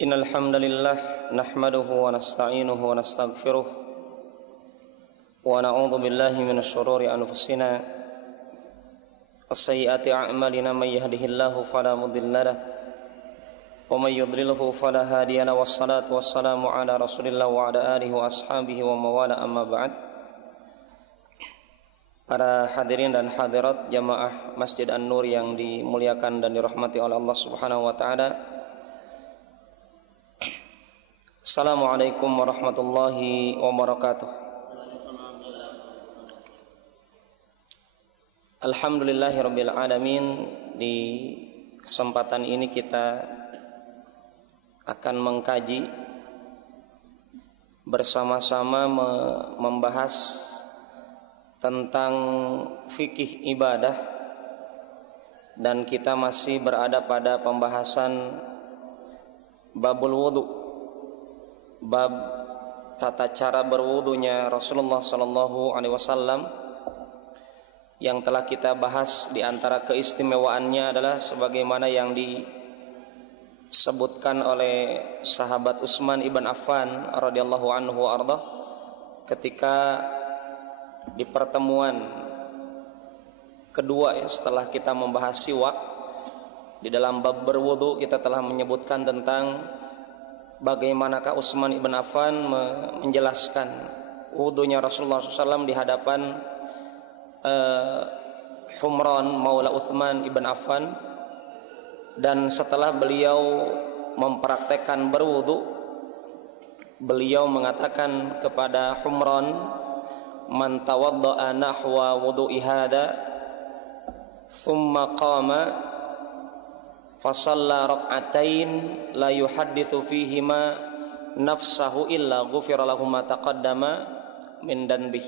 Innal hamdalillah nahmaduhu wa nasta'inuhu wa nastaghfiruh wa na'udzu billahi minasy syururi anfusina wa sayyiati a'malina may yahdihillahu fala mudilla lahu wa may yudlilhu fala hadiya lahu wassalatu wassalamu ala Rasulillah wa ala alihi wa ashabihi wa mawala amma ba'd. Para hadirin dan hadirat jamaah Masjid An-Nur yang dimuliakan dan dirahmati oleh Allah Subhanahu wa taala. Assalamualaikum warahmatullahi wabarakatuh. Alhamdulillahirabbil alamin. Di kesempatan ini kita akan mengkaji bersama-sama membahas tentang fikih ibadah, dan kita masih berada pada pembahasan babul wudu, bab tata cara berwudunya Rasulullah sallallahu alaihi wasallam, yang telah kita bahas. Di antara keistimewaannya adalah sebagaimana yang disebutkan oleh sahabat Utsman ibn Affan radhiyallahu anhu arda, ketika di pertemuan kedua setelah kita membahas siwak, di dalam bab berwudu kita telah menyebutkan tentang bagaimanakah Utsman ibn Affan menjelaskan wudunya Rasulullah SAW di hadapan Humran maula Utsman ibn Affan. Dan setelah beliau mempraktekkan berwudu, beliau mengatakan kepada Humran, man tawadda'a nahwa wudu'i hada thumma qama fasalla rak'atain la yuhadditsu fihima nafsahu illa ghufira lahu ma taqaddama min danbih.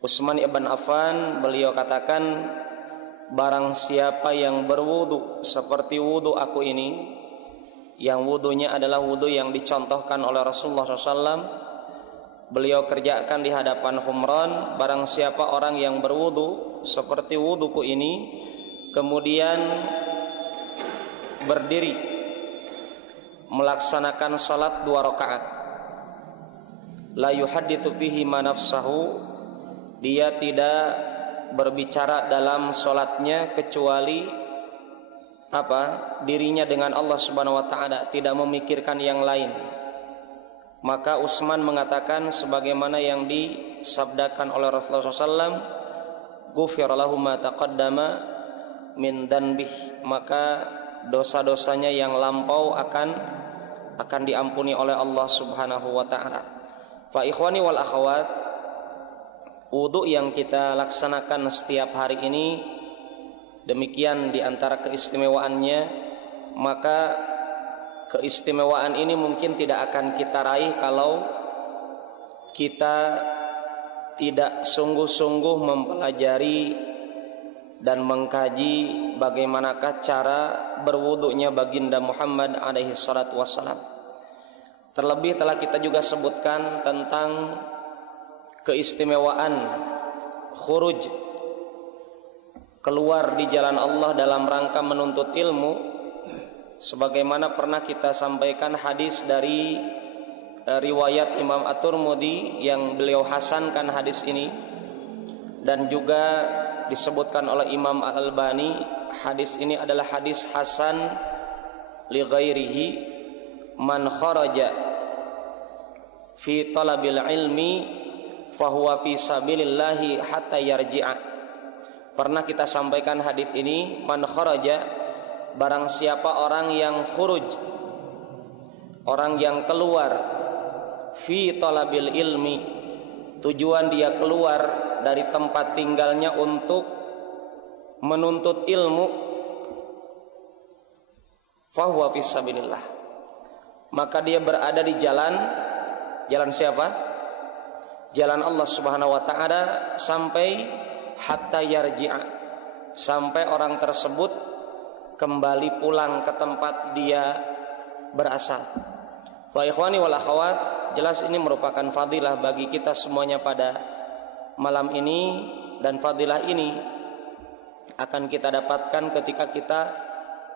Utsman ibn Affan beliau katakan, barang siapa yang berwudu seperti wudu aku ini, yang wudunya adalah wudu yang dicontohkan oleh Rasulullah SAW, beliau kerjakan di hadapan Humran, barang siapa orang yang berwudu seperti wuduku ini, kemudian berdiri melaksanakan salat 2 rakaat, la yuhadditsu fihi ma nafsahu, dia tidak berbicara dalam salatnya kecuali dirinya dengan Allah Subhanahu wa taala, tidak memikirkan yang lain. Maka Utsman mengatakan sebagaimana yang disabdakan oleh Rasulullah SAW, ghufira lahu ma taqaddama min danbih, maka dosa-dosanya yang lampau akan diampuni oleh Allah Subhanahu wa taala. Fa ikhwani wal akhwat, wudu yang kita laksanakan setiap hari ini demikian di antara keistimewaannya. Maka keistimewaan ini mungkin tidak akan kita raih kalau kita tidak sungguh-sungguh mempelajari dan mengkaji bagaimanakah cara berwudunya baginda Muhammad alaihi salatu wassalam. Terlebih telah kita juga sebutkan tentang keistimewaan khuruj, keluar di jalan Allah dalam rangka menuntut ilmu. Sebagaimana pernah kita sampaikan hadis dari riwayat Imam At-Tirmidzi yang beliau hasankan hadis ini, dan juga disebutkan oleh Imam Al-Albani, hadis ini adalah hadis hasan li ghairihi, man kharaja fi talabil ilmi fahuwa fi sabilillahi hatta yarji'a. Pernah kita sampaikan hadis ini, man kharaja, barang siapa orang yang khuruj, orang yang keluar, fi talabil ilmi, tujuan dia keluar dari tempat tinggalnya untuk menuntut ilmu, fahuwa fi sabilillah, maka dia berada di jalan siapa? Jalan Allah Subhanahu wa taala, sampai hatta yarji'a, sampai orang tersebut kembali pulang ke tempat dia berasal. Wa ikhwani wal akhwat, jelas ini merupakan fadilah bagi kita semuanya pada malam ini, dan fadilah ini akan kita dapatkan ketika kita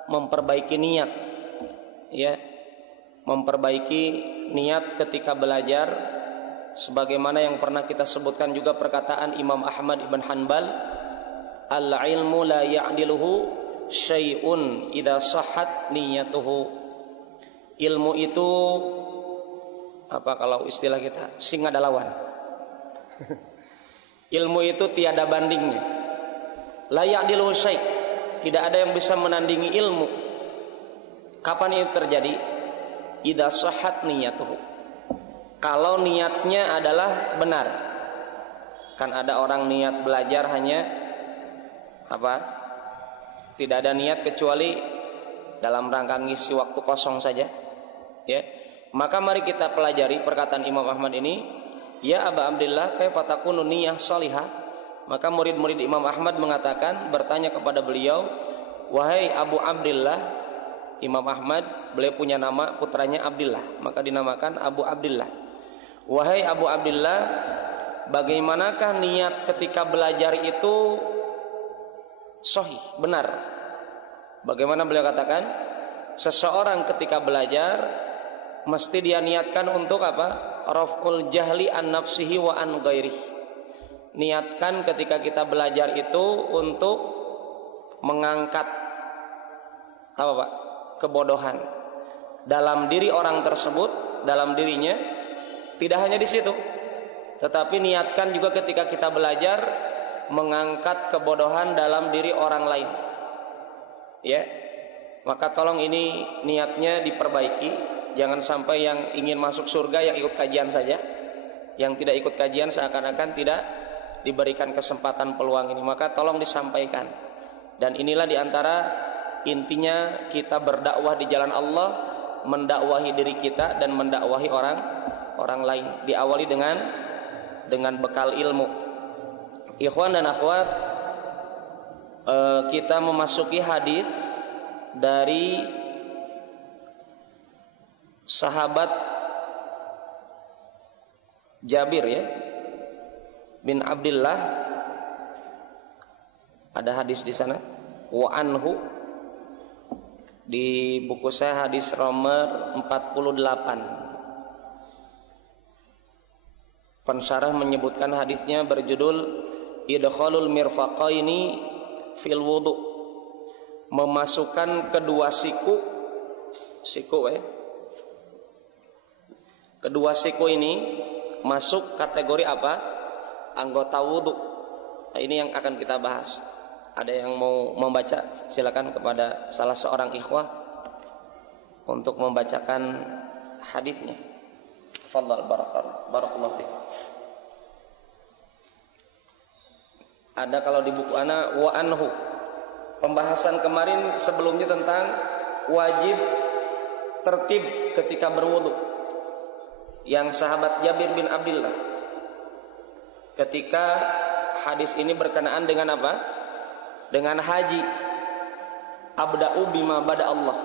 memperbaiki niat, ya, memperbaiki niat ketika belajar, sebagaimana yang pernah kita sebutkan juga perkataan Imam Ahmad ibn Hanbal, al-ilmu la ya'diluhu syai'un idza sahhat niyatuhu. Ilmu itu apa kalau istilah kita, singa ada lawan. Ilmu itu tiada bandingnya. La ya'diluhu syai', tidak ada yang bisa menandingi ilmu. Kapan itu terjadi? Idza sahhat niyatuhu, kalau niatnya adalah benar. Kan ada orang niat belajar hanya apa? Tidak ada niat kecuali dalam rangka ngisi waktu kosong saja. Ya. Maka mari kita pelajari perkataan Imam Ahmad ini, ya Aba Abdillah kaifa takunu niyyah shalihah. Maka murid-murid Imam Ahmad mengatakan, bertanya kepada beliau, wahai Abu Abdillah. Imam Ahmad beliau punya nama putranya Abdillah, maka dinamakan Abu Abdillah. Wahai Abu Abdillah, bagaimanakah niat ketika belajar itu sahih, benar? Bagaimana beliau katakan? Seseorang ketika belajar mesti dia niatkan untuk apa? Raf'ul jahli an nafsihi wa an ghairih. Niatkan ketika kita belajar itu untuk mengangkat apa Pak? Kebodohan dalam diri orang tersebut, dalam dirinya. Tidak hanya di situ, tetapi niatkan juga ketika kita belajar mengangkat kebodohan dalam diri orang lain. Ya, maka tolong ini niatnya diperbaiki. Jangan sampai yang ingin masuk surga yang ikut kajian saja, yang tidak ikut kajian seakan-akan tidak diberikan kesempatan peluang ini. Maka tolong disampaikan. Dan inilah diantara intinya kita berdakwah di jalan Allah, mendakwahi diri kita dan mendakwahi orang lain. Diawali dengan bekal ilmu. Ikhwan dan akhwat, kita memasuki hadis dari sahabat Jabir ya bin Abdillah. Ada hadis di sana, wa anhu. Di buku saya hadis nomor 48. Pensyarah menyebutkan hadisnya berjudul Idkhalul mirfaqaini fil wudu, memasukkan kedua siku kedua siku ini masuk kategori apa? Anggota wudu. Nah, ini yang akan kita bahas. Ada yang mau membaca, silakan kepada salah seorang ikhwah untuk membacakan hadisnya. Fadhal barakallahu fiik. Ada kalau di buku ana wa anhu. Pembahasan kemarin sebelumnya tentang wajib tertib ketika berwudu. Yang sahabat Jabir bin Abdillah. Ketika hadis ini berkenaan dengan apa? Dengan haji. Abda'u bima bada Allah.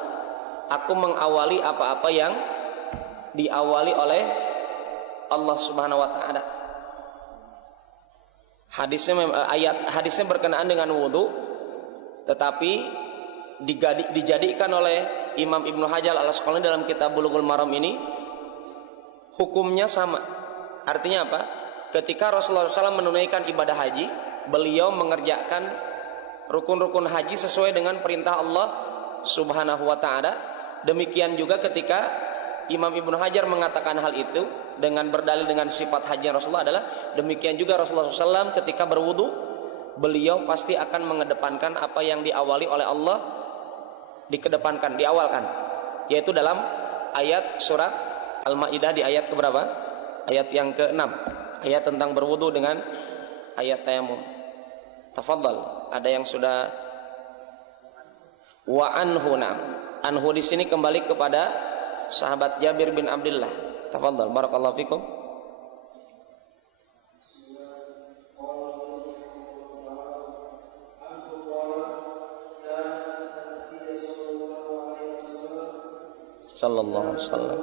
Aku mengawali apa-apa yang diawali oleh Allah Subhanahu wa taala. Hadisnya berkenaan dengan wudu, tetapi dijadikan oleh Imam Ibnu Hajar Al-Asqalani dalam kitab Bulughul Maram ini hukumnya sama. Artinya apa? Ketika Rasulullah SAW menunaikan ibadah haji, beliau mengerjakan rukun-rukun haji sesuai dengan perintah Allah Subhanahu wa taala. Demikian juga ketika Imam Ibnu Hajar mengatakan hal itu dengan berdalil dengan sifat haji Rasulullah adalah demikian juga Rasulullah SAW ketika berwudu, beliau pasti akan mengedepankan apa yang diawali oleh Allah, dikedepankan, diawalkan, yaitu dalam ayat surat Al-Maidah di ayat keberapa? Ayat yang ke-6, ayat tentang berwudu dengan ayat tayamum. Tafadhal, ada yang sudah wa anhu. Anhu di sini kembali kepada sahabat Jabir bin Abdillah. Tafadhal, barakallahu fikum. Sallallahu alaihi wasallam.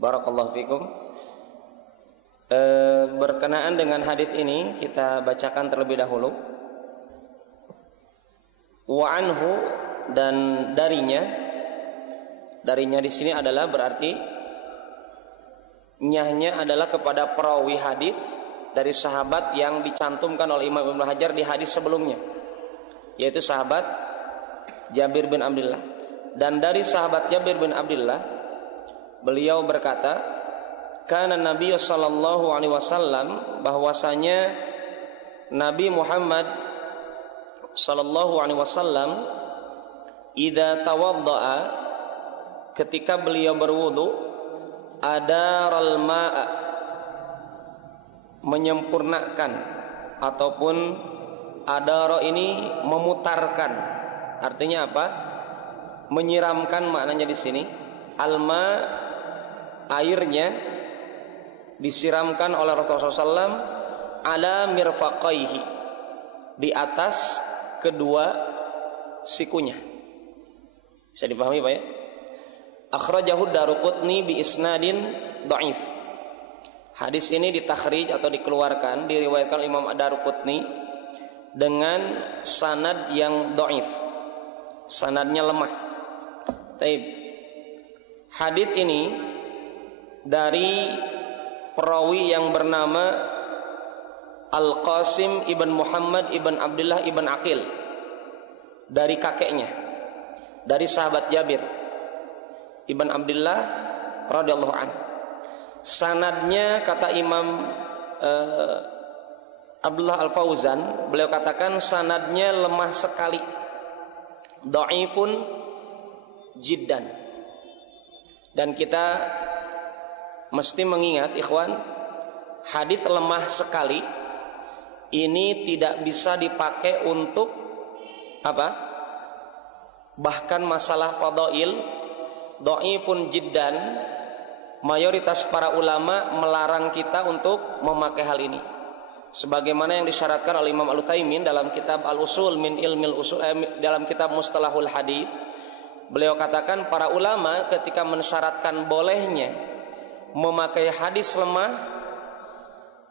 Barakallahu fikum. Berkenaan dengan hadis ini kita bacakan terlebih dahulu. Wa anhu, dan darinya di sini adalah berarti nyahnya adalah kepada perawi hadis dari sahabat yang dicantumkan oleh Imam Ibnu Hajar di hadis sebelumnya, yaitu sahabat Jabir bin Abdullah. Dan dari sahabat Jabir bin Abdullah, beliau berkata, kana Nabi sallallahu alaihi wasallam, bahwasanya Nabi Muhammad sallallahu alaihi wasallam, idza tawaddaa, ketika beliau berwudu, adaral ma'a, menyempurnakan, ataupun adara ini memutarkan, artinya apa? Menyiramkan maknanya di sini. Alma, airnya disiramkan oleh Rasulullah SAW ala mirfaqaihi, di atas kedua sikunya. Bisa dipahami Pak ya? Akhrajahu Daruqutni bi isnadin dhaif. Hadis ini ditakhrij atau dikeluarkan, diriwayatkan Imam Daruqutni dengan sanad yang dhaif, sanadnya lemah. Taib. Hadis ini dari perawi yang bernama Al-Qasim ibn Muhammad ibn Abdullah ibn Aqil, dari kakeknya, dari sahabat Jabir ibn Abdullah radhiyallahu anhu. Sanadnya kata Imam Abdullah Al-Fauzan, beliau katakan sanadnya lemah sekali, dhaifun jiddan. Dan kita mesti mengingat ikhwan, hadis lemah sekali ini tidak bisa dipakai untuk apa? Bahkan masalah fadail, dhaifun jiddan, mayoritas para ulama melarang kita untuk memakai hal ini. Sebagaimana yang disyaratkan oleh Imam Al-Utsaimin dalam kitab Al-Usul min Ilmil Usul, dalam kitab Mustalahul Hadis, beliau katakan para ulama ketika mensyaratkan bolehnya memakai hadis lemah,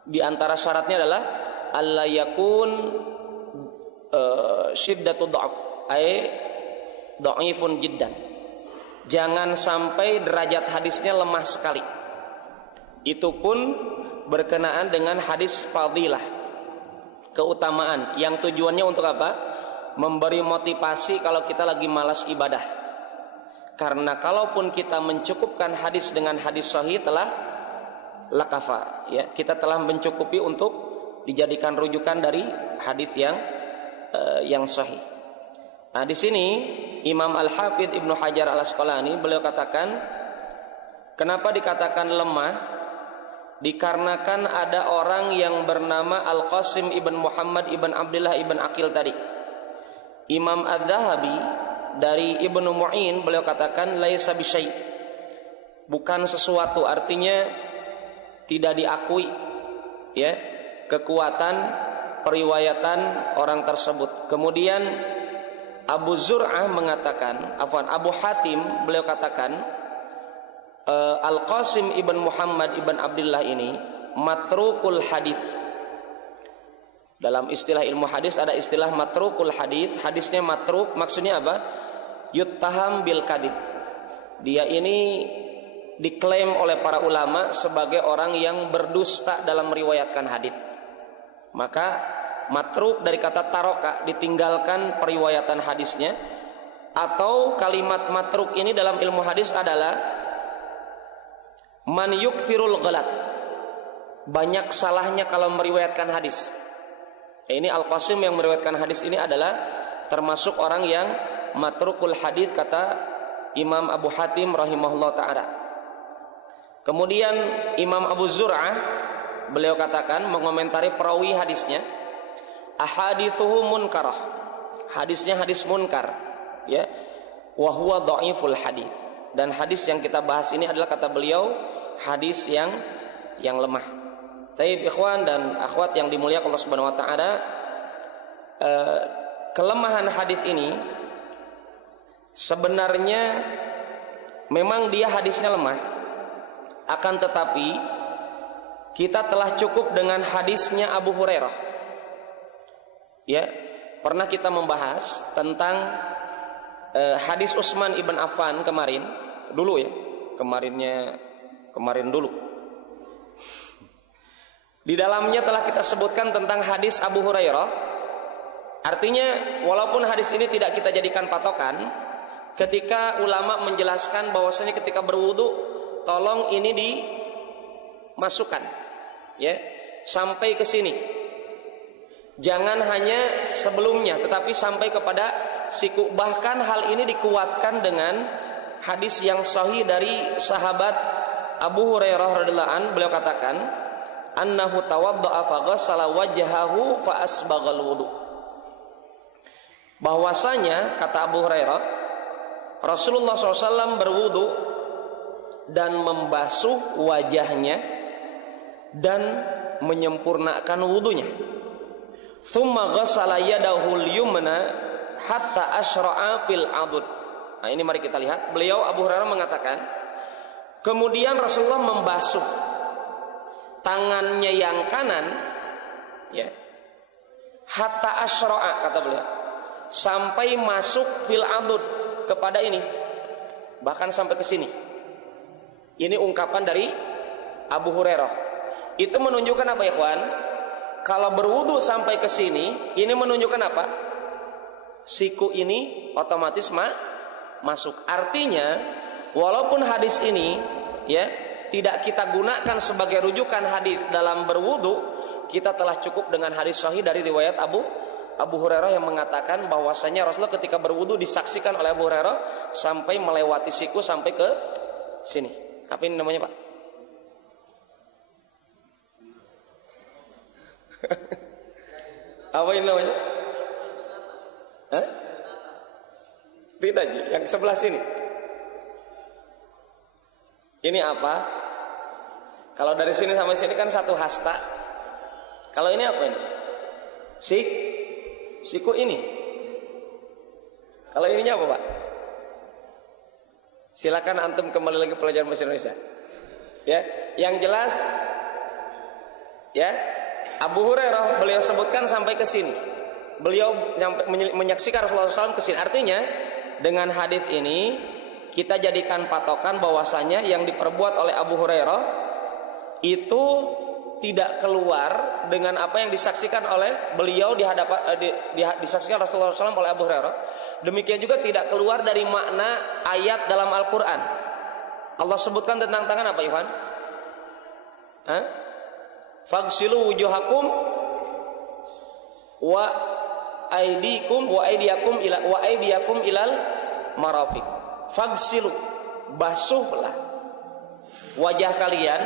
di antara syaratnya adalah alla yakun syiddatu dha'f, ay dhaifun jiddan. Jangan sampai derajat hadisnya lemah sekali. Itu pun berkenaan dengan hadis fadilah, keutamaan, yang tujuannya untuk apa? Memberi motivasi kalau kita lagi malas ibadah. Karena kalaupun kita mencukupkan hadis dengan hadis sahih, telah lakafa, ya, kita telah mencukupi untuk dijadikan rujukan dari hadis yang sahih. Nah, di sini Imam Al-Hafidz Ibnu Hajar Al-Asqalani beliau katakan, kenapa dikatakan lemah? Dikarenakan ada orang yang bernama Al-Qasim ibn Muhammad ibn Abdullah ibn Aqil tadi. Imam Adz-Dzahabi dari Ibnu Mu'in beliau katakan laisa bisyai', bukan sesuatu, artinya tidak diakui, ya, kekuatan periwayatan orang tersebut. Kemudian Abu Zur'ah mengatakan, Abu Hatim beliau katakan, Al-Qasim ibn Muhammad ibn Abdullah ini matrukul hadis. Dalam istilah ilmu hadis ada istilah matrukul hadis. Hadisnya matruk, maksudnya apa? Yuttaham bil kadib. Dia ini diklaim oleh para ulama sebagai orang yang berdusta dalam meriwayatkan hadis. Maka matruk dari kata taroka, ditinggalkan periwayatan hadisnya. Atau kalimat matruk ini dalam ilmu hadis adalah man yukthirul ghalat, banyak salahnya kalau meriwayatkan hadis. Ini Al-Qasim yang meriwayatkan hadis ini adalah termasuk orang yang matrukul hadis, kata Imam Abu Hatim rahimahullah ta'ala. Kemudian Imam Abu Zur'ah beliau katakan mengomentari perawi hadisnya, ahadithuhu munkarah, hadisnya hadis munkar, ya, wa huwa dhaiful hadis. Dan hadis yang kita bahas ini adalah kata beliau hadis yang lemah. Taib ikhwan dan akhwat yang dimuliakan Allah Subhanahu wa taala, kelemahan hadis ini sebenarnya memang dia hadisnya lemah, Akan tetapi kita telah cukup dengan hadisnya Abu Hurairah. Ya, pernah kita membahas tentang hadis Utsman ibn Affan kemarin dulu ya, kemarin dulu. Di dalamnya telah kita sebutkan tentang hadis Abu Hurairah. Artinya walaupun hadis ini tidak kita jadikan patokan, ketika ulama menjelaskan bahwasanya ketika berwudu tolong ini dimasukkan ya sampai ke sini. Jangan hanya sebelumnya tetapi sampai kepada siku. Bahkan hal ini dikuatkan dengan hadis yang sahih dari sahabat Abu Hurairah radhiyallahu anhu. Beliau katakan, annahu tawadda'a fa ghassala wajhahu fa asbaghal wudu. Bahwasanya kata Abu Hurairah, Rasulullah SAW berwudu dan membasuh wajahnya dan menyempurnakan wudunya. Thumma ghassala yadahu al-yumna hatta asyra'a fil adud. Nah, ini mari kita lihat. Beliau Abu Hurairah mengatakan, kemudian Rasulullah membasuh tangannya yang kanan ya. Hatta asyra'a kata beliau, sampai masuk fil adud kepada ini. Bahkan sampai ke sini. Ini ungkapan dari Abu Hurairah. Itu menunjukkan apa ya, ikhwan? Kalau berwudu sampai ke sini, ini menunjukkan apa? Siku ini otomatis masuk. Artinya, walaupun hadis ini ya tidak kita gunakan sebagai rujukan hadis dalam berwudu, kita telah cukup dengan hadis sahih dari riwayat Abu Hurairah yang mengatakan bahwasanya Rasulullah ketika berwudu disaksikan oleh Abu Hurairah sampai melewati siku sampai ke sini. Apa ini namanya, Pak? Apa ini namanya? Hah? Tidak, Ji. Yang sebelah sini. Ini apa? Kalau dari sini sampai sini kan satu hasta. Kalau ini apa ini? Siku ini. Kalau ininya apa, Pak? Silakan antum kembali lagi pelajaran bahasa Indonesia. Ya, yang jelas ya, Abu Hurairah beliau sebutkan sampai ke sini. Beliau menyaksikan Rasulullah SAW ke sini. Artinya dengan hadis ini kita jadikan patokan bahwasanya yang diperbuat oleh Abu Hurairah itu tidak keluar dengan apa yang disaksikan oleh beliau di hadapan disaksikan Rasulullah SAW oleh Abu Hurairah. Demikian juga tidak keluar dari makna ayat dalam Al-Quran. Allah sebutkan tentang tangan apa, Ivan? Faghsilu wujuhakum wa aydiyakum ilal marafiq. Faghsilu, basuhlah wajah kalian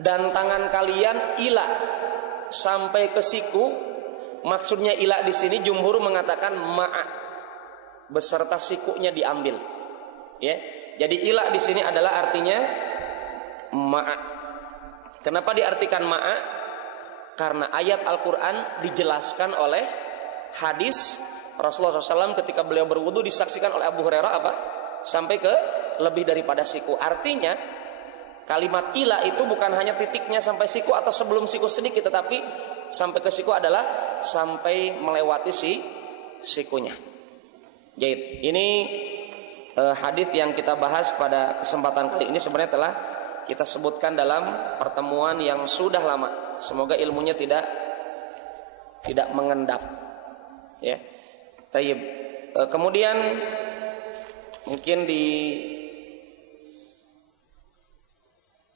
dan tangan kalian ila sampai ke siku. Maksudnya ila di sini jumhur mengatakan ma'a, beserta sikunya diambil. Ya, jadi ila di sini adalah artinya ma'a. Kenapa diartikan ma'a? Karena ayat Al-Quran dijelaskan oleh hadis Rasulullah SAW ketika beliau berwudu disaksikan oleh Abu Hurairah apa? Sampai ke lebih daripada siku. Artinya kalimat ila itu bukan hanya titiknya sampai siku atau sebelum siku sedikit, tetapi sampai ke siku adalah sampai melewati sikunya. Jadi ini hadis yang kita bahas pada kesempatan kali ini sebenarnya telah kita sebutkan dalam pertemuan yang sudah lama. Semoga ilmunya tidak mengendap. Ya. Tayyib. Kemudian mungkin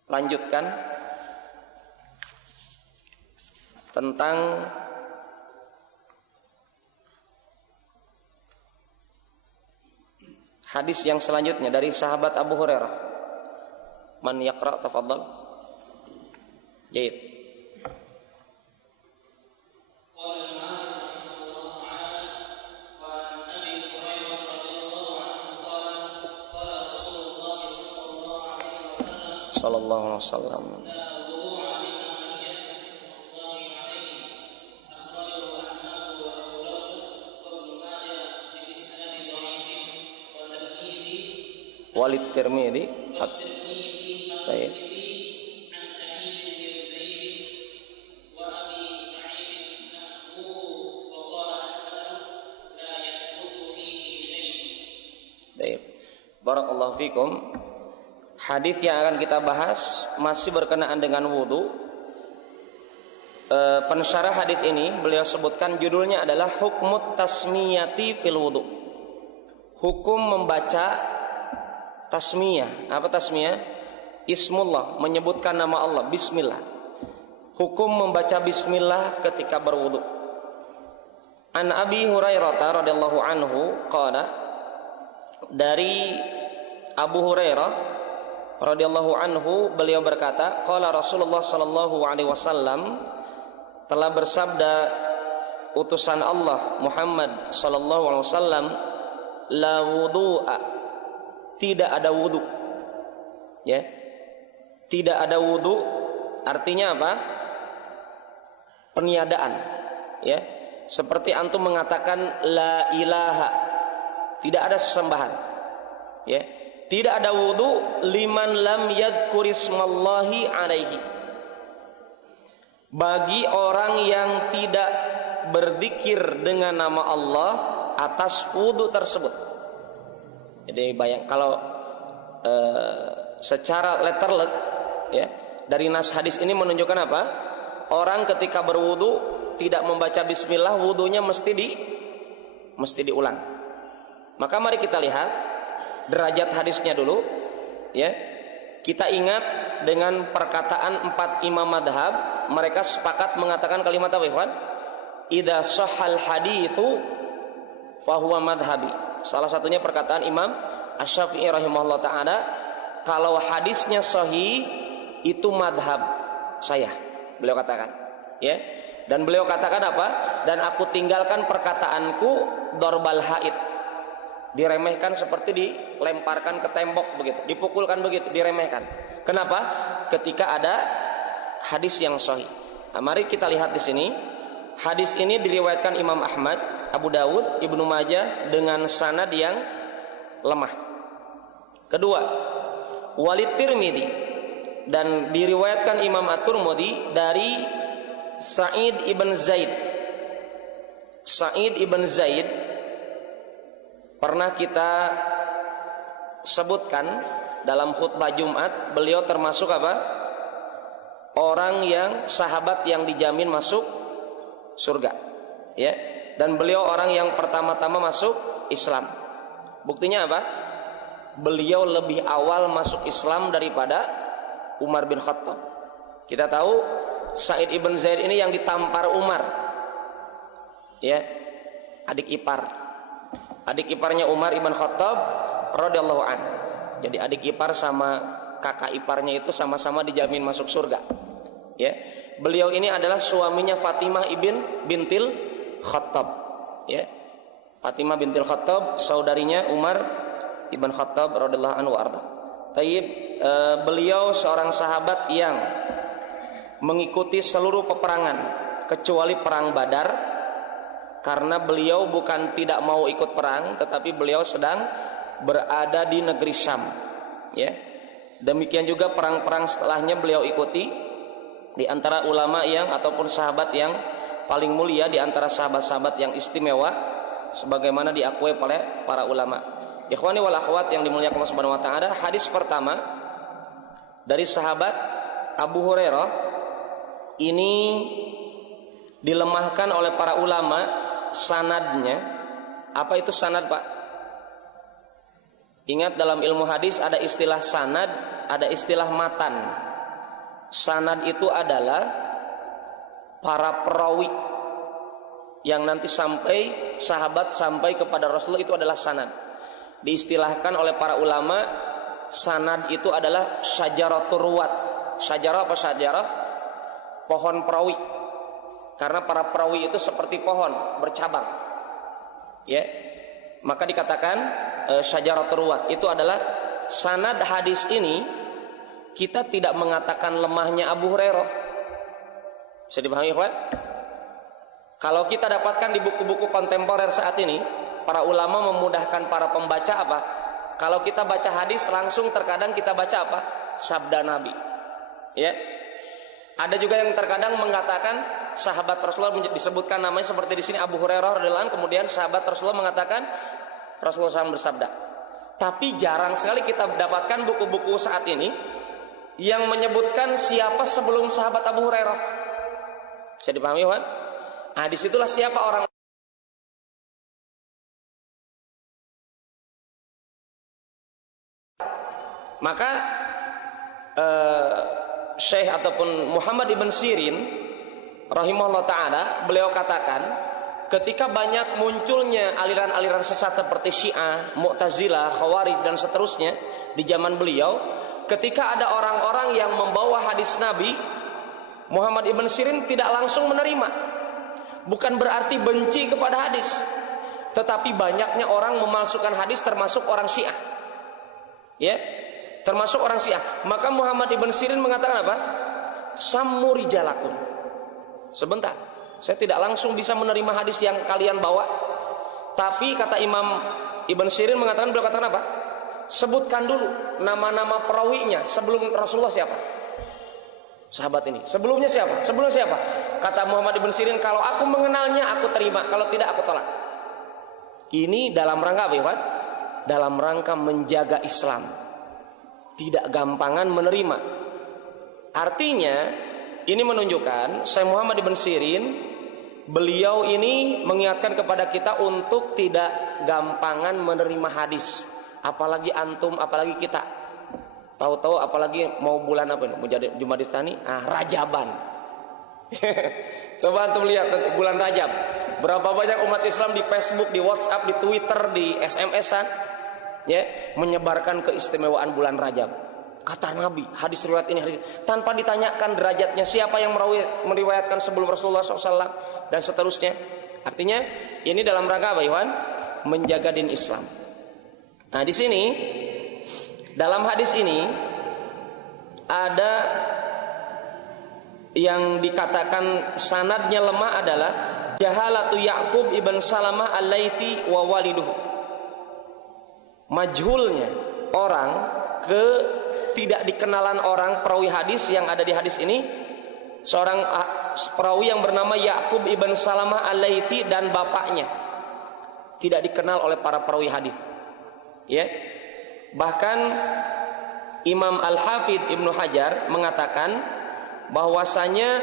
dilanjutkan tentang hadis yang selanjutnya dari sahabat Abu Hurairah. Man yaqra tafadhal. Baik. Sallallahu alaihi wasallam. Walid Tirmidzi Baik. Baik. Barakallahu fikum. Hadis yang akan kita bahas masih berkenaan dengan wudu. Pensyarah hadis ini beliau sebutkan judulnya adalah hukmut tasmiyati fil wudu. Hukum membaca tasmiyah. Apa tasmiyah? Ismullah, menyebutkan nama Allah, bismillah. Hukum membaca bismillah ketika berwudu. An Abi Hurairah radhiyallahu anhu qala, dari Abu Hurairah radhiyallahu anhu beliau berkata, qala Rasulullah sallallahu alaihi wasallam, telah bersabda utusan Allah Muhammad sallallahu alaihi wasallam, la wudu'a, tidak ada wudu. Ya. Tidak ada wudu artinya apa? Peniadaan. Ya. Seperti antum mengatakan la ilaha, tidak ada sesembahan. Ya. Tidak ada wudu liman lam yadhkurismallahi alaihi, bagi orang yang tidak berzikir dengan nama Allah atas wudu tersebut. Jadi bayang kalau secara letterlek, ya, dari nas hadis ini menunjukkan apa? Orang ketika berwudu tidak membaca bismillah, wudunya mesti diulang. Maka mari kita lihat derajat hadisnya dulu, ya. Kita ingat dengan perkataan 4 imam madhab, mereka sepakat mengatakan kalimat apa, ikhwan? Idza shahhal haditsu fahuwa madhhabi. Salah satunya perkataan Imam Asy-Syafi'i rahimahullah taala, kalau hadisnya sahih itu madhab saya, beliau katakan, ya. Dan beliau katakan apa? Dan aku tinggalkan perkataanku darbal haid, diremehkan seperti dilemparkan ke tembok begitu, dipukulkan begitu, diremehkan. Kenapa? Ketika ada hadis yang sahih. Nah, mari kita lihat di sini. Hadis ini diriwayatkan Imam Ahmad, Abu Dawud, Ibnu Majah dengan sanad yang lemah. Kedua, Walid Tirmidzi, dan diriwayatkan Imam At-Tirmidzi dari Sa'id ibn Zaid. Sa'id ibn Zaid pernah kita sebutkan dalam khutbah Jumat, beliau termasuk apa? Orang yang sahabat yang dijamin masuk surga, ya. Dan beliau orang yang pertama-tama masuk Islam. Buktinya apa? Beliau lebih awal masuk Islam daripada Umar bin Khattab. Kita tahu Sa'id ibn Zaid ini yang ditampar Umar, ya, adik iparnya Umar ibn Khattab radhiyallahu an. Jadi adik ipar sama kakak iparnya itu sama-sama dijamin masuk surga, ya. Beliau ini adalah suaminya Fatimah bintil Khattab, ya. Fatimah bintil Khattab saudarinya Umar ibn Khattab radhiyallahu anhu warda. Beliau seorang sahabat yang mengikuti seluruh peperangan kecuali perang Badar, karena beliau bukan tidak mau ikut perang, tetapi beliau sedang berada di negeri Syam, ya. Demikian juga perang-perang setelahnya beliau ikuti. Di antara ulama yang ataupun sahabat yang paling mulia, di antara sahabat-sahabat yang istimewa sebagaimana diakui oleh para ulama. Ikhwani wal akhwat yang dimuliakan Allah Subhanahu wa taala, hadis pertama dari sahabat Abu Hurairah ini dilemahkan oleh para ulama sanadnya. Apa itu sanad, Pak? Ingat dalam ilmu hadis ada istilah sanad, ada istilah matan. Sanad itu adalah para perawi yang nanti sahabat sampai kepada Rasulullah, itu adalah sanad. Diistilahkan oleh para ulama, sanad itu adalah syajaratur ruwat. Syajarah apa syajarah? Pohon perawi. Karena para perawi itu seperti pohon bercabang, ya. Maka dikatakan syajaratur ruwat. Itu adalah sanad hadis ini. Kita tidak mengatakan lemahnya Abu Hurairah. Bisa dipahami, ikhwan? Kalau kita dapatkan di buku-buku kontemporer saat ini, para ulama memudahkan para pembaca apa? Kalau kita baca hadis langsung terkadang kita baca apa? sabda Nabi. Ya. Ada juga yang terkadang mengatakan sahabat Rasulullah disebutkan namanya seperti di sini Abu Hurairah radhiyallahu anhu, kemudian sahabat Rasulullah mengatakan Rasulullah SAW bersabda. Tapi jarang sekali kita dapatkan buku-buku saat ini yang menyebutkan siapa sebelum sahabat Abu Hurairah. Bisa dipahami, kan? Nah, disitulah siapa orang. Maka Syekh ataupun Muhammad ibn Sirin rahimahullah ta'ala, beliau katakan ketika banyak munculnya aliran-aliran sesat seperti Syiah, Mu'tazilah, Khawarij dan seterusnya di zaman beliau, ketika ada orang-orang yang membawa hadis Nabi, Muhammad ibn Sirin tidak langsung menerima. Bukan berarti benci kepada hadis, tetapi banyaknya orang memalsukan hadis, termasuk orang Syiah. Ya, termasuk orang Syiah. Maka Muhammad ibn Sirin mengatakan apa? Sammu rijalakum. Sebentar, saya tidak langsung bisa menerima hadis yang kalian bawa. Tapi kata Imam Ibn Sirin mengatakan, beliau katakan apa? Sebutkan dulu nama-nama perawinya sebelum Rasulullah siapa? Sahabat ini. Sebelumnya siapa? Sebelum siapa? Kata Muhammad ibn Sirin, kalau aku mengenalnya aku terima, kalau tidak aku tolak. Ini dalam rangka apa, Iwan? Dalam rangka menjaga Islam, tidak gampangan menerima. Artinya ini menunjukkan Syekh Muhammad ibn Sirin, beliau ini mengingatkan kepada kita untuk tidak gampangan menerima hadis. Apalagi antum, apalagi kita. Tahu-tahu apalagi mau bulan apa ini? Mau jadi Jumadil Tsani? Rajaban. Coba antum lihat nanti bulan Rajab. Berapa banyak umat Islam di Facebook, di WhatsApp, di Twitter, di SMS-an, ya, menyebarkan keistimewaan bulan Rajab. Kata Nabi, hadis riwayat ini, hadis, tanpa ditanyakan derajatnya, siapa yang meriwayatkan sebelum Rasulullah SAW dan seterusnya. Artinya ini dalam rangka apa, Iwan? Menjaga din Islam. Nah, di sini dalam hadis ini ada yang dikatakan sanadnya lemah adalah jahalatu Ya'qub ibn Salamah al-Laitsi wa waliduhu. Majhulnya orang, tidak dikenalan orang perawi hadis yang ada di hadis ini, seorang perawi yang bernama Ya'qub ibn Salamah al-Laitsi dan bapaknya tidak dikenal oleh para perawi hadis. Ya. Bahkan Imam Al-Hafidh Ibnu Hajar mengatakan bahwasanya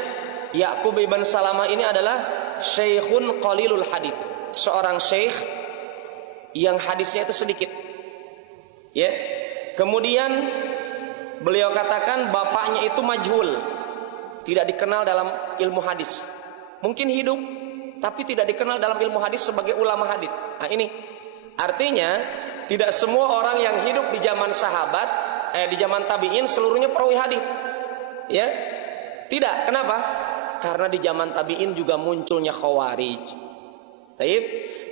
Ya'qub ibn Salamah ini adalah syekhun qalilul hadis, seorang syekh yang hadisnya itu sedikit. Ya. Kemudian beliau katakan bapaknya itu majhul, tidak dikenal dalam ilmu hadis. Mungkin hidup tapi tidak dikenal dalam ilmu hadis sebagai ulama hadis. Nah, ini artinya tidak semua orang yang hidup di zaman sahabat, di zaman tabi'in seluruhnya perawi hadis. Ya. Tidak, kenapa? Karena di zaman tabi'in juga munculnya Khawarij. Taib.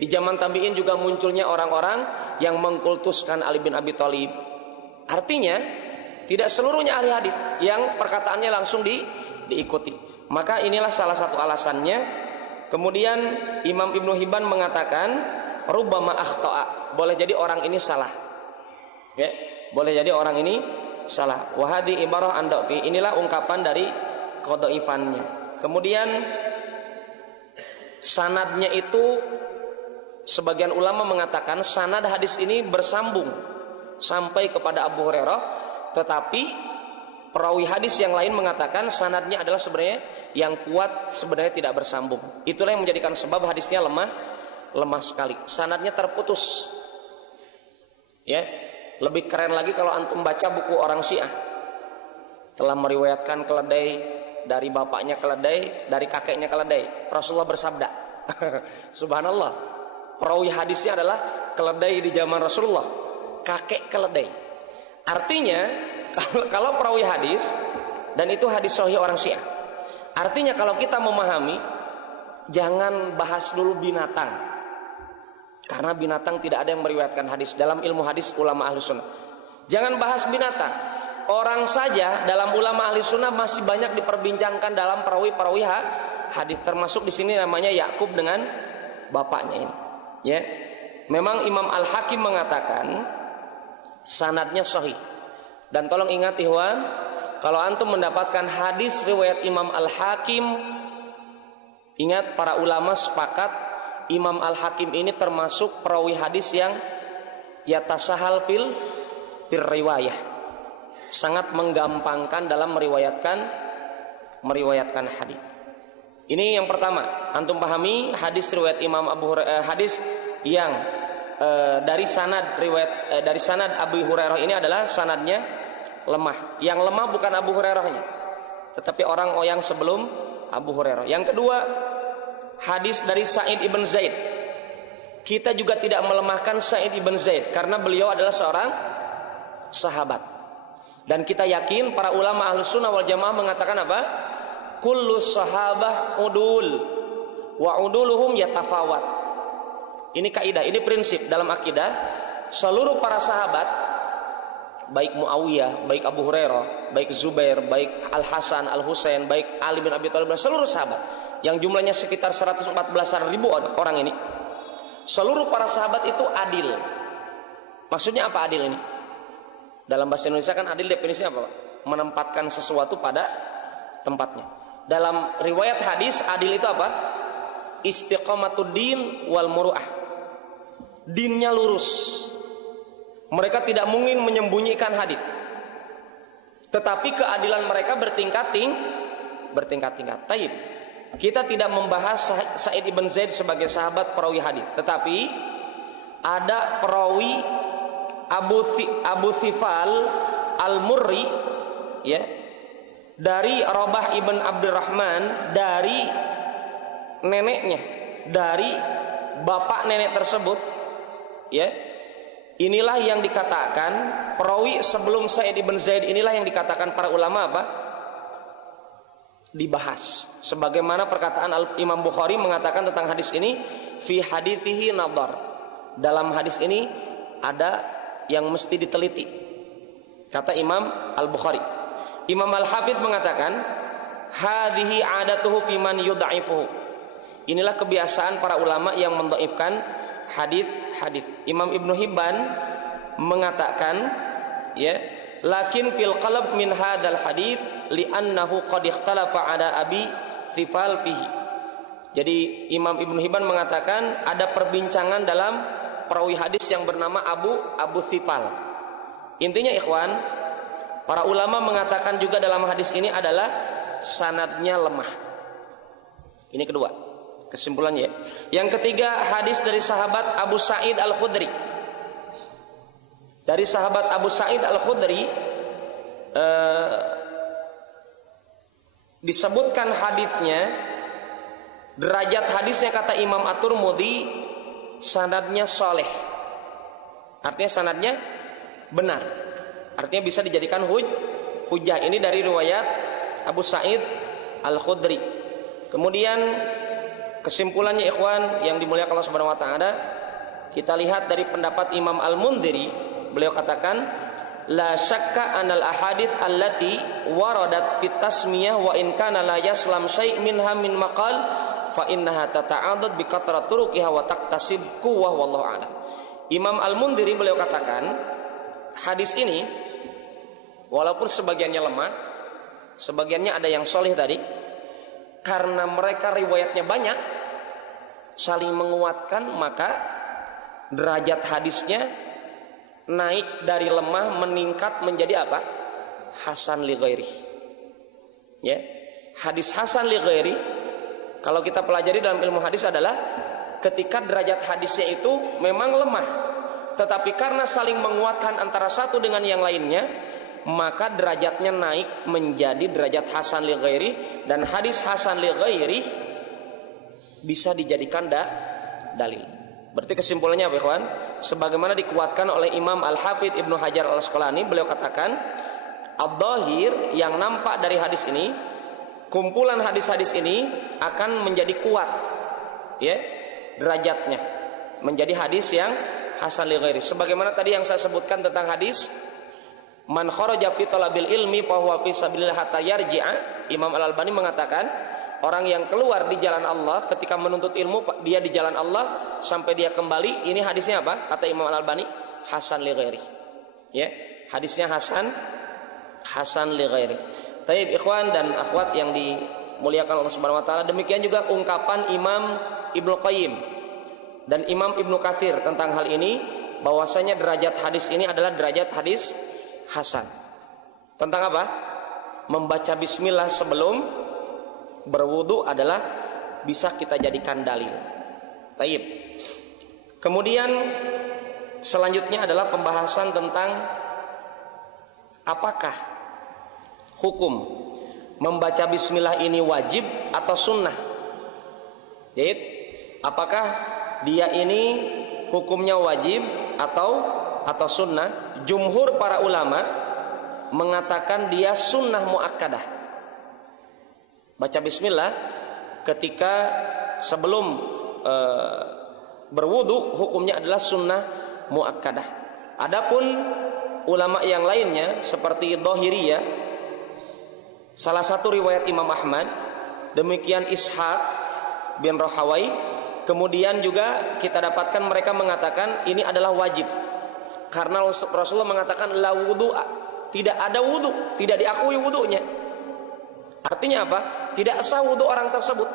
Di zaman tabi'in juga munculnya orang-orang yang mengkultuskan Ali bin Abi Thalib. Artinya tidak seluruhnya ahli hadis yang perkataannya langsung diikuti. Maka inilah salah satu alasannya. Kemudian Imam Ibnu Hibban mengatakan rubbama akhta'a, boleh jadi orang ini salah. Ya, boleh jadi orang ini salah. Wa hadhi ibarah an da'fi, inilah ungkapan dari qadha'ifannya. Kemudian sanadnya itu sebagian ulama mengatakan sanad hadis ini bersambung sampai kepada Abu Hurairah, tetapi perawi hadis yang lain mengatakan sanadnya adalah sebenarnya yang kuat, sebenarnya tidak bersambung. Itulah yang menjadikan sebab hadisnya lemah sekali, sanadnya terputus. Ya, lebih keren lagi kalau antum baca buku orang Syiah, telah meriwayatkan keledai dari bapaknya keledai, dari kakeknya keledai. Rasulullah bersabda. Subhanallah, perawi hadisnya adalah keledai di zaman Rasulullah, kakek keledai. Artinya kalau perawi hadis, dan itu hadis sahih orang Syiah, artinya kalau kita memahami, jangan bahas dulu binatang, karena binatang tidak ada yang meriwayatkan hadis. Dalam ilmu hadis ulama ahli sunnah, jangan bahas binatang. Orang saja dalam ulama ahli sunnah masih banyak diperbincangkan dalam perawi-perawi hadis, termasuk di sini namanya Ya'qub dengan bapaknya ini. Ya, memang Imam Al-Hakim mengatakan sanadnya sahih, Dan tolong ingat ikhwan, kalau antum mendapatkan hadis riwayat Imam Al-Hakim, ingat para ulama sepakat Imam Al-Hakim ini termasuk perawi hadis yang yatasahal fil riwayah, sangat menggampangkan dalam meriwayatkan hadis. Ini yang pertama, antum pahami hadis riwayat Imam Abu Hurairah, hadis yang dari sanad Abu Hurairah ini adalah sanadnya lemah. Yang lemah bukan Abu Hurairahnya, tetapi orang yang sebelum Abu Hurairah. Yang kedua, hadis dari Sa'id ibn Zaid. Kita juga tidak melemahkan Sa'id ibn Zaid karena beliau adalah seorang sahabat. Dan kita yakin para ulama Ahlus Sunnah wal Jamaah mengatakan apa? Kullu sahabah udul wa uduluhum yatafawat. Ini kaidah, ini prinsip dalam akidah. Seluruh para sahabat, baik Muawiyah, baik Abu Hurairah, baik Zubair, baik Al Hasan, Al Husain, baik Ali bin Abi Thalib, seluruh sahabat yang jumlahnya sekitar 114.000 orang ini, seluruh para sahabat itu adil. Maksudnya apa adil ini? Dalam bahasa Indonesia kan adil definisinya apa? Menempatkan sesuatu pada tempatnya. Dalam riwayat hadis adil itu apa? Istiqamatud din wal muru'ah. Dinnya lurus. Mereka tidak mungkin menyembunyikan hadis. Tetapi keadilan mereka bertingkat-tingkat. Taib. Kita tidak membahas Sa'id ibn Zaid sebagai sahabat perawi hadis, tetapi ada perawi Abu Thifal Al-Murri, ya, dari Rabah ibn Abdurrahman, dari neneknya, dari bapak nenek tersebut, ya. Inilah yang dikatakan perawi sebelum Sa'id ibn Zaid, inilah yang dikatakan para ulama apa? Dibahas. Sebagaimana perkataan Imam Bukhari mengatakan tentang hadis ini, fi hadithihi nadhar. Dalam hadis ini ada yang mesti diteliti, kata Imam Al-Bukhari. Imam Al-Hafidh mengatakan, hadhihi adatuhu fiman yudha'ifuhu. Inilah kebiasaan para ulama yang mendhaifkan hadis-hadis. Imam Ibnu Hibban mengatakan, ya, lakin fil qalb min hadzal hadits li'annahu qad ikhtalafa ala Abi Thifal fihi. Jadi Imam Ibnu Hibban mengatakan ada perbincangan dalam perawi hadis yang bernama Abu Thifal. Intinya ikhwan, para ulama mengatakan juga dalam hadis ini adalah sanadnya lemah. Ini kedua, kesimpulannya. Yang ketiga, hadis dari sahabat Abu Sa'id Al-Khudri. Dari sahabat Abu Sa'id Al-Khudri disebutkan hadisnya, derajat hadisnya kata Imam At-Tirmidzi sanadnya soleh, artinya sanadnya benar, artinya bisa dijadikan hujjah. Ini dari riwayat Abu Sa'id Al-Khudri. Kemudian kesimpulannya ikhwan yang dimuliakan Allah Subhanahu wa taala, kita lihat dari pendapat Imam Al-Mundhiri. Beliau katakan, la syakka anal ahadits allati waradat fit tasmiyah wa in kana la yaslam syai' minha min maqal fa innaha tata'addad bi kathrat turuqiha wa taktasib quwwah wallahu a'lam. Imam Al-Mundhiri beliau katakan, hadis ini walaupun sebagiannya lemah, sebagiannya ada yang soleh tadi, karena mereka riwayatnya banyak saling menguatkan, maka derajat hadisnya naik dari lemah meningkat menjadi apa? Hasan li ghairi. Ya. Hadis hasan li ghairi kalau kita pelajari dalam ilmu hadis adalah ketika derajat hadisnya itu memang lemah, tetapi karena saling menguatkan antara satu dengan yang lainnya, maka derajatnya naik menjadi derajat hasan li ghairi, dan hadis hasan li ghairi bisa dijadikan dalil. Berarti kesimpulannya apa ikhwan? Sebagaimana dikuatkan oleh Imam Al-Hafidh Ibnu Hajar Al-Asqalani, beliau katakan, ad-dhahir, yang nampak dari hadis ini, kumpulan hadis-hadis ini akan menjadi kuat, ya, derajatnya menjadi hadis yang hasan li ghairi. Sebagaimana tadi yang saya sebutkan tentang hadis man kharaja fi talabil ilmi fa huwa fi sabilillah hatta yarji'a. Imam Al-Albani mengatakan, orang yang keluar di jalan Allah ketika menuntut ilmu, dia di jalan Allah sampai dia kembali. Ini hadisnya apa? Kata Imam Al-Albani, hasan li ghairi. Ya, hadisnya hasan hasan li ghairi. Taib ikhwan dan akhwat yang dimuliakan Allah Subhanahu wa taala, demikian juga ungkapan Imam Ibnu Qayyim dan Imam Ibnu Katsir tentang hal ini, bahwasanya derajat hadis ini adalah derajat hadis hasan. Tentang apa? Membaca bismillah sebelum berwudu adalah bisa kita jadikan dalil. Taib. Kemudian selanjutnya adalah pembahasan tentang apakah hukum membaca bismillah ini wajib atau sunnah. Jadi, apakah dia ini hukumnya wajib atau sunnah? Jumhur para ulama mengatakan dia sunnah muakkadah. Baca bismillah ketika sebelum berwudu hukumnya adalah sunnah muakkadah. Adapun ulama yang lainnya seperti Dhahiriyah, salah satu riwayat Imam Ahmad, demikian Ishaq bin Rahawai, kemudian juga kita dapatkan mereka mengatakan ini adalah wajib, karena Rasulullah mengatakan la wudu'a, tidak ada wudu, tidak diakui wudunya. Artinya apa? Tidak sah wudu orang tersebut.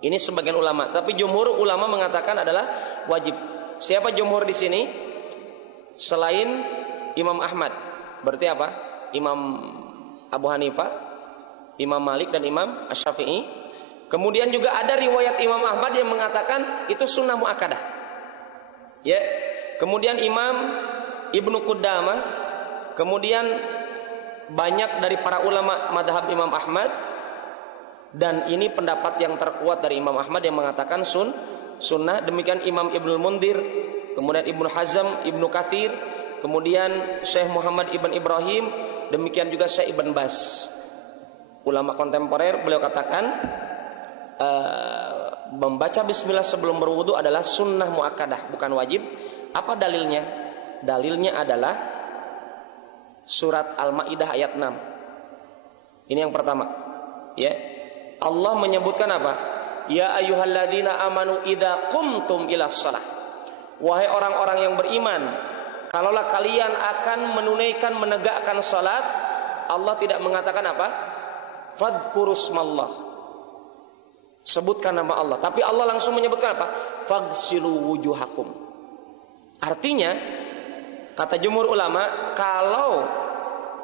Ini sebagian ulama, tapi jumhur ulama mengatakan adalah wajib. Siapa jumhur di sini? Selain Imam Ahmad, berarti apa? Imam Abu Hanifah, Imam Malik dan Imam Asy-Syafi'i. Kemudian juga ada riwayat Imam Ahmad yang mengatakan itu sunnah muakkadah. Ya. Kemudian Imam Ibnu Qudamah, kemudian banyak dari para ulama madhab Imam Ahmad, dan ini pendapat yang terkuat dari Imam Ahmad yang mengatakan sunnah. Demikian Imam Ibnul Mundhir, kemudian Ibnu Hazm, Ibnu Katsir, kemudian Syekh Muhammad Ibn Ibrahim, demikian juga Syekh Ibn Baz, ulama kontemporer. Beliau katakan membaca bismillah sebelum berwudu adalah sunnah muakkadah, bukan wajib. Apa dalilnya? Dalilnya adalah surat Al-Maidah ayat 6. Ini yang pertama. Ya. Allah menyebutkan apa? Ya ayyuhalladzina amanu idza qumtum ilas shalah. Wahai orang-orang yang beriman, kalaulah kalian akan menunaikan, menegakkan salat, Allah tidak mengatakan apa? Fadhkurusmallah, sebutkan nama Allah, tapi Allah langsung menyebutkan apa? Faghsilu wujuhakum. Artinya, kata jumhur ulama, kalau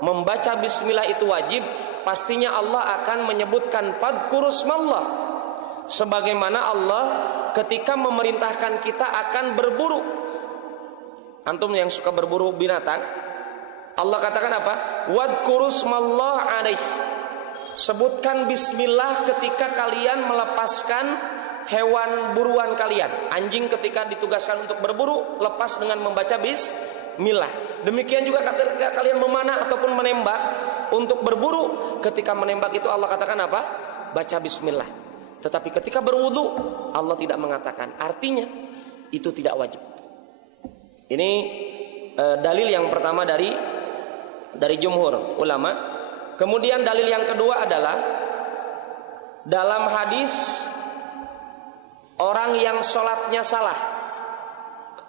membaca bismillah itu wajib, pastinya Allah akan menyebutkan fadhkurusmallah, sebagaimana Allah ketika memerintahkan kita akan berburu. Antum yang suka berburu binatang, Allah katakan apa? Wadhkurusmallah alaih, sebutkan bismillah ketika kalian melepaskan hewan buruan kalian. Anjing ketika ditugaskan untuk berburu, lepas dengan membaca bismillah. Demikian juga ketika kalian memanah ataupun menembak untuk berburu, ketika menembak itu Allah katakan apa? Baca bismillah. Tetapi ketika berwudu Allah tidak mengatakan. Artinya itu tidak wajib. Ini dalil yang pertama dari jumhur ulama. Kemudian dalil yang kedua adalah dalam hadis orang yang sholatnya salah.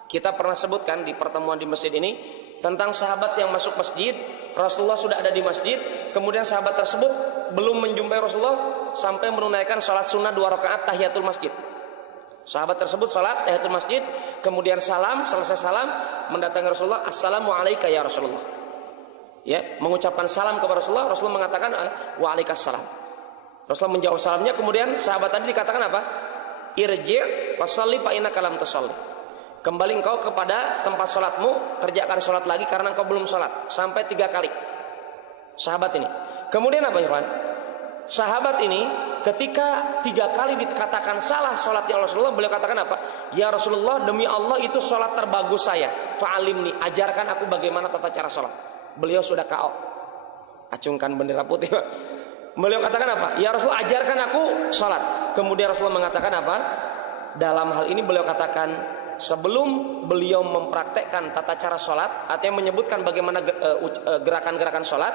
Kita pernah sebutkan di pertemuan di masjid ini tentang sahabat yang masuk masjid, Rasulullah sudah ada di masjid, kemudian sahabat tersebut belum menjumpai Rasulullah sampai menunaikan sholat sunnah 2 rakaat tahiyatul masjid. Sahabat tersebut sholat tahiyatul masjid, kemudian salam, selesai salam mendatangi Rasulullah, assalamualaikum ya Rasulullah. Ya, mengucapkan salam kepada Rasulullah, Rasulullah mengatakan waalaikumsalam. Rasulullah menjawab salamnya, kemudian sahabat tadi dikatakan apa? Irji' fasholli fa innaka lam tusolli. Kembali engkau kepada tempat sholatmu, kerjakan sholat lagi karena engkau belum sholat. Sampai 3 kali sahabat ini. Kemudian apa ya, sahabat ini ketika 3 kali dikatakan salah sholatnya Rasulullah, beliau katakan apa? Ya Rasulullah, demi Allah itu sholat terbagus saya, fa'alimni, ajarkan aku bagaimana tata cara sholat. Beliau sudah KO, acungkan bendera putih. Beliau katakan apa? Ya Rasulullah, ajarkan aku sholat. Kemudian Rasulullah mengatakan apa? Dalam hal ini beliau katakan, sebelum beliau mempraktekkan tata cara sholat, artinya menyebutkan bagaimana gerakan-gerakan sholat,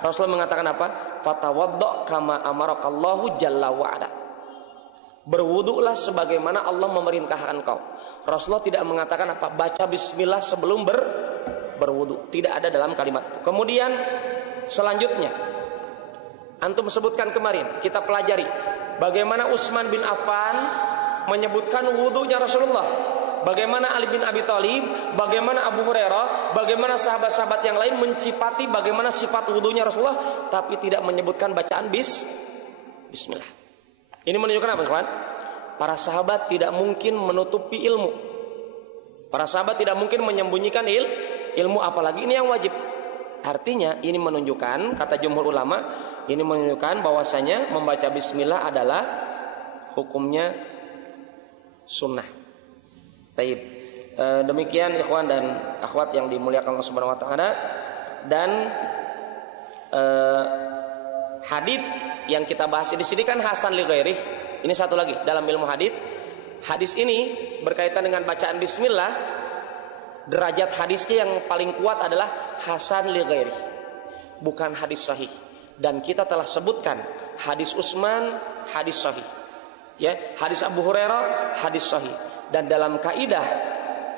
Rasulullah mengatakan apa? Fatawaddo kama amarakallahu jalla wa'ala. Berwudulah sebagaimana Allah memerintahkan kau. Rasulullah tidak mengatakan apa? Baca bismillah sebelum berwudu. Tidak ada dalam kalimat itu. Kemudian Selanjutnya, antum sebutkan kemarin, kita pelajari bagaimana Utsman bin Affan menyebutkan wudunya Rasulullah, bagaimana Ali bin Abi Thalib, bagaimana Abu Hurairah, bagaimana sahabat-sahabat yang lain mencipati bagaimana sifat wudunya Rasulullah, tapi tidak menyebutkan bacaan bismillah. Ini menunjukkan apa, kawan? Para sahabat tidak mungkin menutupi ilmu. Para sahabat tidak mungkin menyembunyikan ilmu, apalagi ini yang wajib. Artinya ini menunjukkan, kata jumhur ulama, ini menunjukkan bahwasanya membaca bismillah adalah hukumnya sunnah. Taib. Demikian ikhwan dan akhwat yang dimuliakan Allah Subhanahu wa taala. Dan hadis yang kita bahas di sini kan hasan li ghairih. Ini satu lagi dalam ilmu hadis. Hadis ini berkaitan dengan bacaan bismillah. Derajat hadisnya yang paling kuat adalah hasan li ghairih, bukan hadis sahih. Dan kita telah sebutkan hadis Utsman hadis sahih, ya, hadis Abu Hurairah hadis sahih. Dan dalam kaidah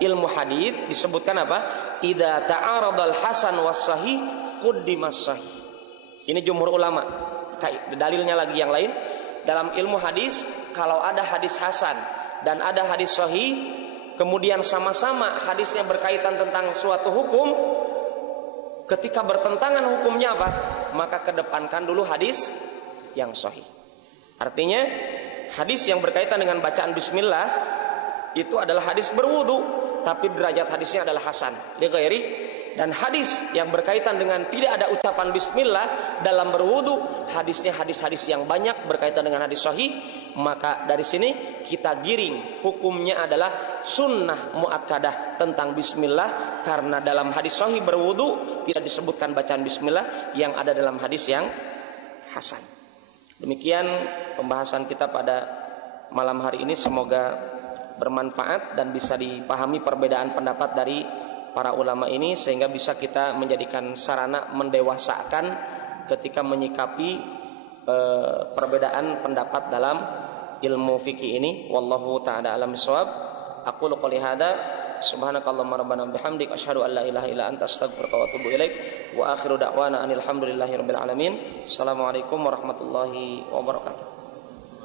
ilmu hadis disebutkan apa? Idza ta'aradal hasan was sahih quddimas sahih. Ini jumhur ulama. Dalilnya lagi yang lain dalam ilmu hadis, kalau ada hadis hasan dan ada hadis sahih, kemudian sama-sama hadisnya berkaitan tentang suatu hukum, ketika bertentangan hukumnya apa? Maka kedepankan dulu hadis yang sahih. Artinya hadis yang berkaitan dengan bacaan bismillah itu adalah hadis berwudu, tapi derajat hadisnya adalah hasan li ghairi. Dan hadis yang berkaitan dengan tidak ada ucapan bismillah dalam berwudu, hadisnya hadis-hadis yang banyak berkaitan dengan hadis sahih. Maka dari sini kita giring hukumnya adalah sunnah muakkadah tentang bismillah, karena dalam hadis sahih berwudu tidak disebutkan bacaan bismillah yang ada dalam hadis yang hasan. Demikian pembahasan kita pada malam hari ini, semoga bermanfaat dan bisa dipahami perbedaan pendapat dari para ulama ini, sehingga bisa kita menjadikan sarana mendewasakan ketika menyikapi perbedaan pendapat dalam ilmu fikih ini. Wallahu ta'ala alam bissawab. Aqulu qouli hadza subhanakallahumma rabbana bihamdik asyhadu an la ilaha illa anta astaghfiruka wa atubu ilaik. Wa akhiru da'wana anil hamdulillahi rabbil alamin. Assalamualaikum warahmatullahi wabarakatuh.